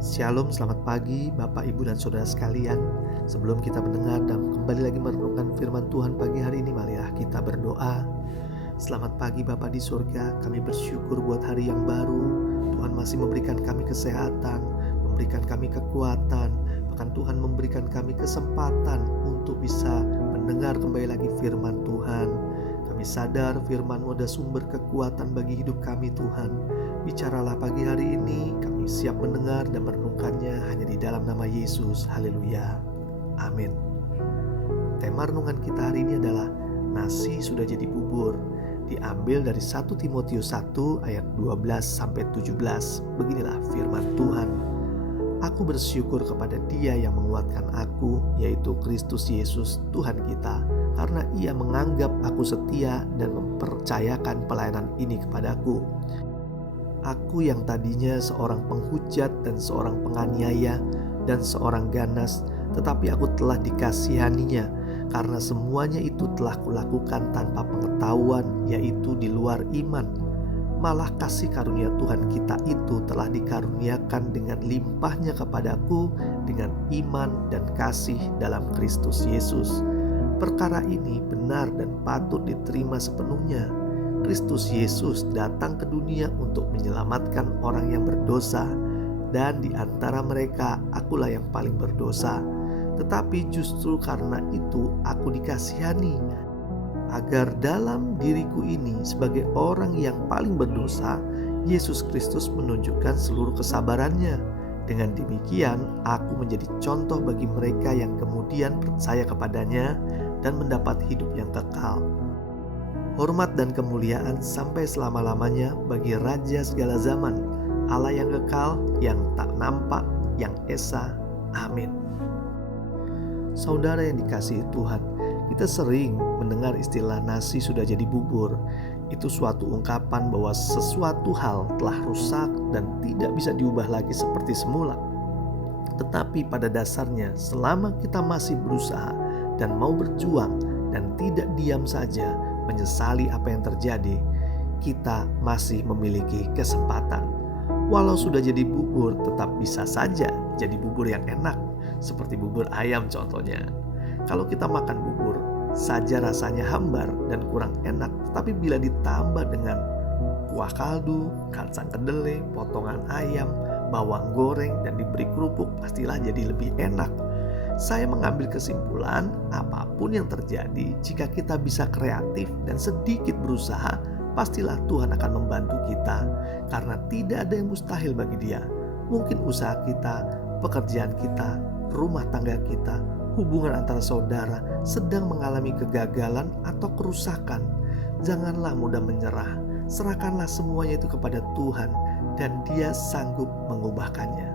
Shalom, selamat pagi Bapak, Ibu, dan Saudara sekalian. Sebelum kita mendengar dan kembali lagi merenungkan firman Tuhan pagi hari ini, marilah kita berdoa. Selamat pagi Bapa di surga, kami bersyukur buat hari yang baru. Tuhan masih memberikan kami kesehatan, memberikan kami kekuatan, bahkan Tuhan memberikan kami kesempatan untuk bisa mendengar kembali lagi firman Tuhan. Kami sadar firman-Mu adalah sumber kekuatan bagi hidup kami Tuhan. Bicaralah pagi hari ini, kami siap mendengar dan merenungkannya hanya di dalam nama Yesus. Haleluya. Amin. Tema renungan kita hari ini adalah nasi sudah jadi bubur. Diambil dari 1 Timotius 1 ayat 12-17. Beginilah firman Tuhan. Aku bersyukur kepada Dia yang menguatkan aku, yaitu Kristus Yesus Tuhan kita, karena Ia menganggap aku setia dan mempercayakan pelayanan ini kepadaku. Aku yang tadinya seorang penghujat dan seorang penganiaya dan seorang ganas, tetapi aku telah dikasihaninya, karena semuanya itu telah kulakukan tanpa pengetahuan, yaitu di luar iman. Malah kasih karunia Tuhan kita itu telah dikaruniakan dengan limpahnya kepadaku dengan iman dan kasih dalam Kristus Yesus. Perkara ini benar dan patut diterima sepenuhnya. Kristus Yesus datang ke dunia untuk menyelamatkan orang yang berdosa, dan di antara mereka akulah yang paling berdosa. Tetapi justru karena itu aku dikasihani, agar dalam diriku ini sebagai orang yang paling berdosa, Yesus Kristus menunjukkan seluruh kesabarannya. Dengan demikian aku menjadi contoh bagi mereka yang kemudian percaya kepadanya dan mendapat hidup yang kekal. Hormat dan kemuliaan sampai selama-lamanya bagi Raja segala zaman, Allah yang kekal, yang tak nampak, yang esa. Amin. Saudara yang dikasihi Tuhan, kita sering mendengar istilah nasi sudah jadi bubur. Itu suatu ungkapan bahwa sesuatu hal telah rusak dan tidak bisa diubah lagi seperti semula. Tetapi pada dasarnya, selama kita masih berusaha dan mau berjuang dan tidak diam saja menyesali apa yang terjadi, kita masih memiliki kesempatan. Walau sudah jadi bubur, tetap bisa saja jadi bubur yang enak, seperti bubur ayam contohnya. Kalau kita makan bubur saja rasanya hambar dan kurang enak, tetapi bila ditambah dengan kuah kaldu, kacang kedelai, potongan ayam, bawang goreng, dan diberi kerupuk, pastilah jadi lebih enak. Saya mengambil kesimpulan, apapun yang terjadi, jika kita bisa kreatif dan sedikit berusaha, pastilah Tuhan akan membantu kita, karena tidak ada yang mustahil bagi Dia. Mungkin usaha kita, pekerjaan kita, rumah tangga kita, hubungan antara saudara sedang mengalami kegagalan atau kerusakan. Janganlah mudah menyerah, serahkanlah semuanya itu kepada Tuhan, dan Dia sanggup mengubahkannya.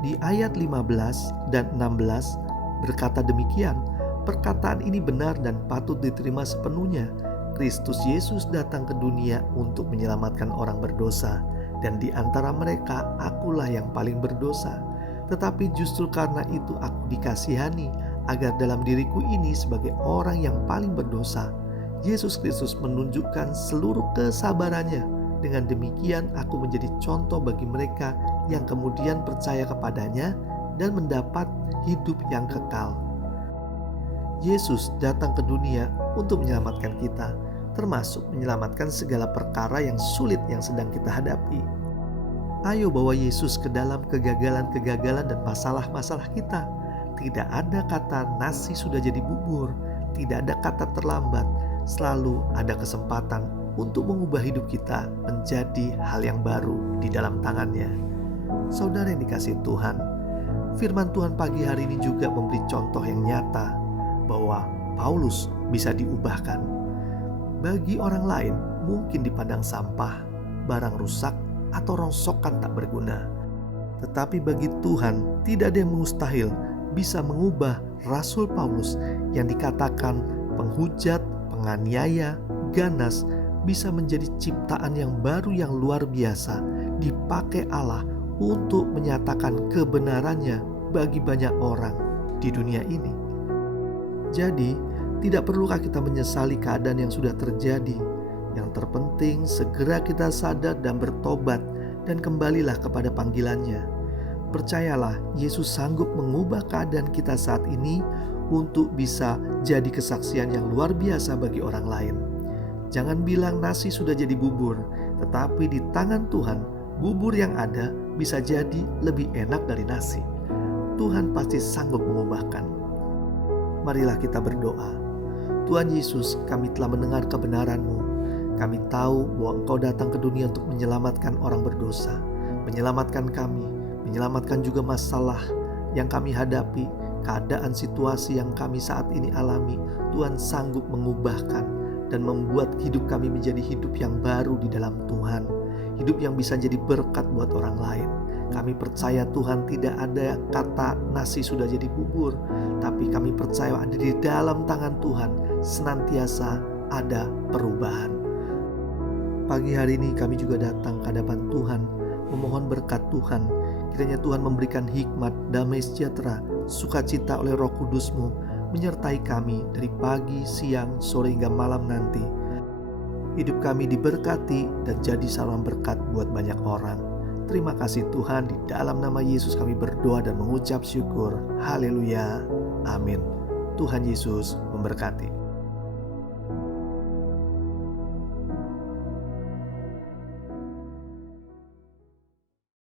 Di ayat 15 dan 16 berkata demikian, perkataan ini benar dan patut diterima sepenuhnya. Kristus Yesus datang ke dunia untuk menyelamatkan orang berdosa, dan di antara mereka akulah yang paling berdosa. Tetapi justru karena itu aku dikasihani, agar dalam diriku ini sebagai orang yang paling berdosa, Yesus Kristus menunjukkan seluruh kesabarannya. Dengan demikian aku menjadi contoh bagi mereka yang kemudian percaya kepadanya dan mendapat hidup yang kekal. Yesus datang ke dunia untuk menyelamatkan kita, termasuk menyelamatkan segala perkara yang sulit yang sedang kita hadapi. Ayo bawa Yesus ke dalam kegagalan-kegagalan dan masalah-masalah kita. Tidak ada kata nasi sudah jadi bubur, tidak ada kata terlambat. Selalu ada kesempatan untuk mengubah hidup kita menjadi hal yang baru di dalam tangannya. Saudara yang dikasihi Tuhan, firman Tuhan pagi hari ini juga memberi contoh yang nyata bahwa Paulus bisa diubahkan. Bagi orang lain mungkin dipandang sampah, barang rusak, atau rongsokan tak berguna. Tetapi bagi Tuhan tidak ada yang mustahil bisa mengubah Rasul Paulus yang dikatakan penghujat, penganiaya, ganas, bisa menjadi ciptaan yang baru yang luar biasa, dipakai Allah untuk menyatakan kebenarannya bagi banyak orang di dunia ini. Jadi, tidak perlukah kita menyesali keadaan yang sudah terjadi? Yang terpenting segera kita sadar dan bertobat dan kembalilah kepada panggilannya. Percayalah, Yesus sanggup mengubah keadaan kita saat ini untuk bisa jadi kesaksian yang luar biasa bagi orang lain. Jangan bilang nasi sudah jadi bubur, tetapi di tangan Tuhan, bubur yang ada bisa jadi lebih enak dari nasi. Tuhan pasti sanggup mengubahkan. Marilah kita berdoa. Tuhan Yesus, kami telah mendengar kebenaran-Mu. Kami tahu bahwa Engkau datang ke dunia untuk menyelamatkan orang berdosa, menyelamatkan kami, menyelamatkan juga masalah yang kami hadapi, keadaan situasi yang kami saat ini alami. Tuhan sanggup mengubahkan dan membuat hidup kami menjadi hidup yang baru di dalam Tuhan, hidup yang bisa jadi berkat buat orang lain. Kami percaya Tuhan tidak ada kata nasi sudah jadi bubur, tapi kami percaya ada di dalam tangan Tuhan senantiasa ada perubahan. Pagi hari ini kami juga datang ke hadapan Tuhan, memohon berkat Tuhan. Kiranya Tuhan memberikan hikmat, damai sejahtera, sukacita oleh Roh Kudus-Mu, menyertai kami dari pagi, siang, sore hingga malam nanti. Hidup kami diberkati dan jadi salam berkat buat banyak orang. Terima kasih Tuhan, di dalam nama Yesus kami berdoa dan mengucap syukur. Haleluya. Amin. Tuhan Yesus memberkati.